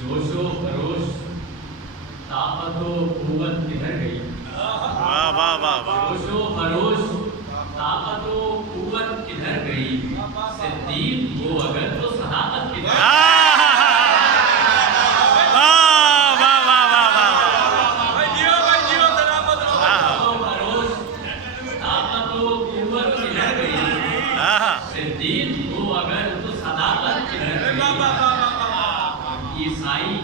جوش و خروش طاقت و قوت کدھر گئی؟ واہ واہ واہ واہ. جوش و خروش طاقت و قوت کدھر گئی؟ صدیق وہ اگر تو صحابت کدھر گئی؟ عیسائی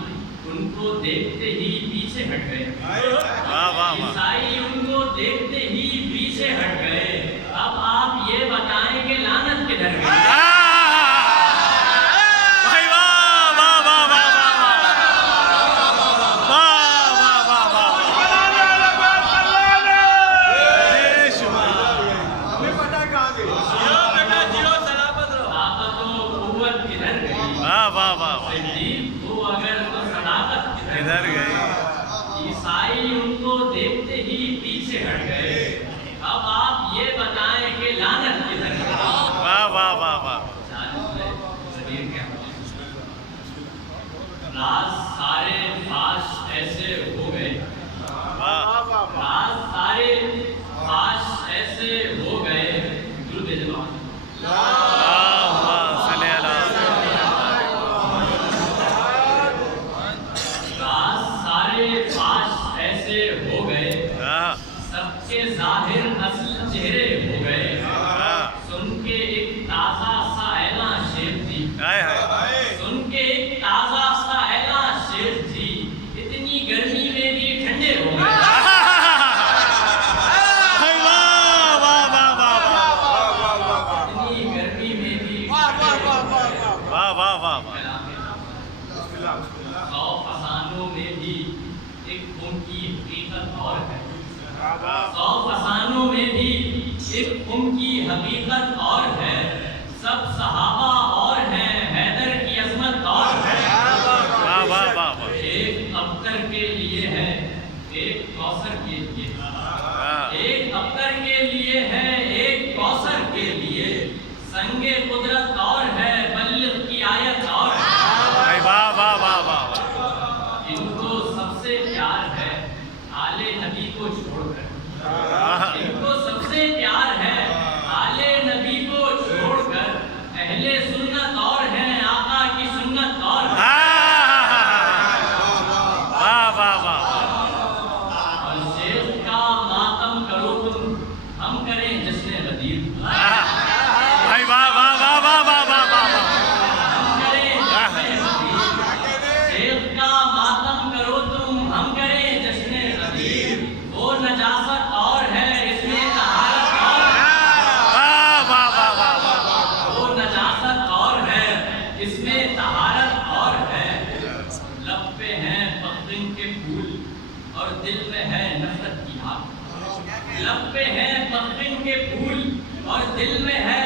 ان کو دیکھتے ہی پیچھے ہٹ گئے. عیسائی ان کو دیکھتے ہی پیچھے ہٹ گئے. اب آپ یہ بتائیں کہ لعنت کدھر گئی؟ ادھر گئی. عیسائی ان کو دیکھتے ہی پیچھے ہٹ گئے. اب آپ یہ بتائیں کہ لعنت کدھر گئی؟ واہ واہ واہ واہ. راز سارے فاش ایسے ہو گئے. راز سارے فاش ایسے ہو گئے. درود جناب ہو گئے. سب کے ظاہر اصل چہرے ہو گئے. سن کے ایک تازہ سا اعلان شیر تھی. سن کے ایک تازہ سا اعلان شیر تھی. اتنی گرمی میں بھی ٹھنڈے ہو گئے. اتنی گرمی میں بھی سو فسانوں میں بھی ایک ان کی حقیقت اور ہے. سو فسانوں میں بھی ایک ان کی حقیقت اور ہے. سب صحابہ اور ہیں. حیدر کی عظمت اور ہے. ایک ابتر کے لیے ہے, ایک کوثر کے لیے. ایک ابتر کے لیے ہے, ایک کوثر کے لیے. سنگ قدرت اور ہے, بلغ کی آیت اور ہے. ان کو سب سے پیار ہے آل نبی کو چھوڑ کر. ان کو سب سے پیار ہے آل نبی کو چھوڑ کر. اہل سنت اور ہیں, آقا کی سنت اور ہے. اور شیخ کا ماتم کرو تم, ہم کریں جشن غدیر. نجاست اور ہے, اس میں طہارت اور ہے. وہ نجاست اور ہے, اس میں طہارت اور ہے. لب پہ ہیں فخر کے پھول اور دل میں ہے نفرت کی آگ. لب پہ ہیں فخر کے پھول اور دل میں ہے